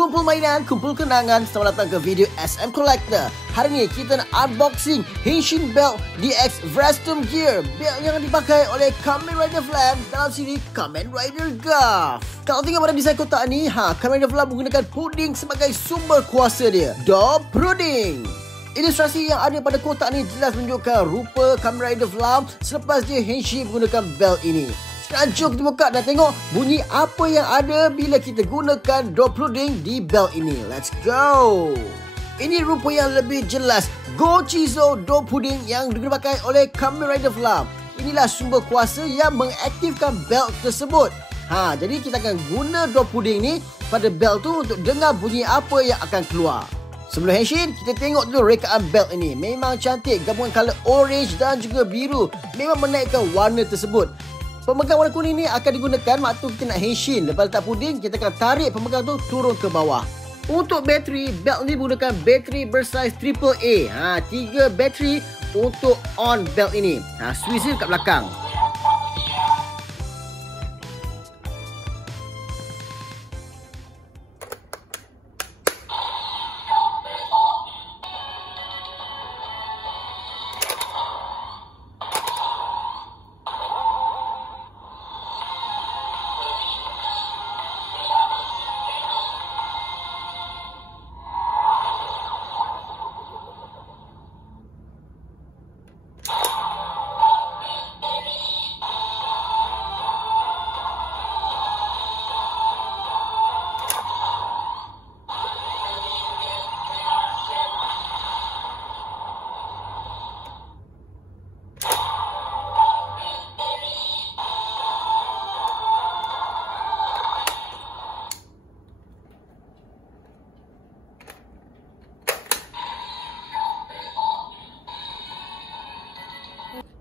Kumpul mainan, kumpul kenangan. Selamat datang ke video SM Collector. Hari ni kita nak unboxing Henshin Belt DX Vrastum Gear, belt yang dipakai oleh Kamen Rider Flam dalam siri Kamen Rider Garf. Kalau tengok pada desain kotak ni, Kamen Rider Flam menggunakan puding sebagai sumber kuasa dia. Door Pudding. Ilustrasi yang ada pada kotak ni jelas menunjukkan rupa Kamen Rider Flam selepas dia Henshin menggunakan belt ini. Jom kita buka dan tengok bunyi apa yang ada bila kita gunakan door pudding di belt ini. Let's go! Ini rupa yang lebih jelas. Gochizo door pudding yang dipakai oleh Kamen Rider Flam. Inilah sumber kuasa yang mengaktifkan belt tersebut. Jadi kita akan guna door pudding ni pada belt tu untuk dengar bunyi apa yang akan keluar. Sebelum Henshin, kita tengok dulu rekaan belt ini. Memang cantik, gabungan color orange dan juga biru. Memang menaikkan warna tersebut. Pemegang warna kuning ni akan digunakan waktu kita nak Henshin. Lepas letak puding, kita akan tarik pemegang tu turun ke bawah. Untuk bateri, belt ni menggunakan bateri bersaiz AAA. 3 bateri untuk on belt ini. Switch dia kat belakang.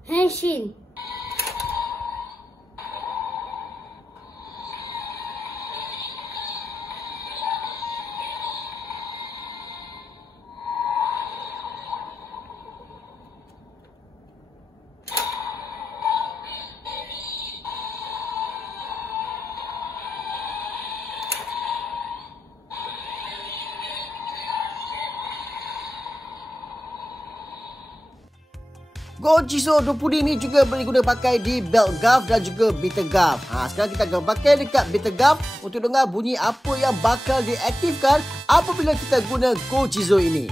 Henshin. Gochizo door pudding ni juga boleh guna pakai di belt Garf dan juga bitter Garf. Sekarang kita akan pakai dekat bitter Garf untuk dengar bunyi apa yang bakal diaktifkan apabila kita guna Gochizo ini.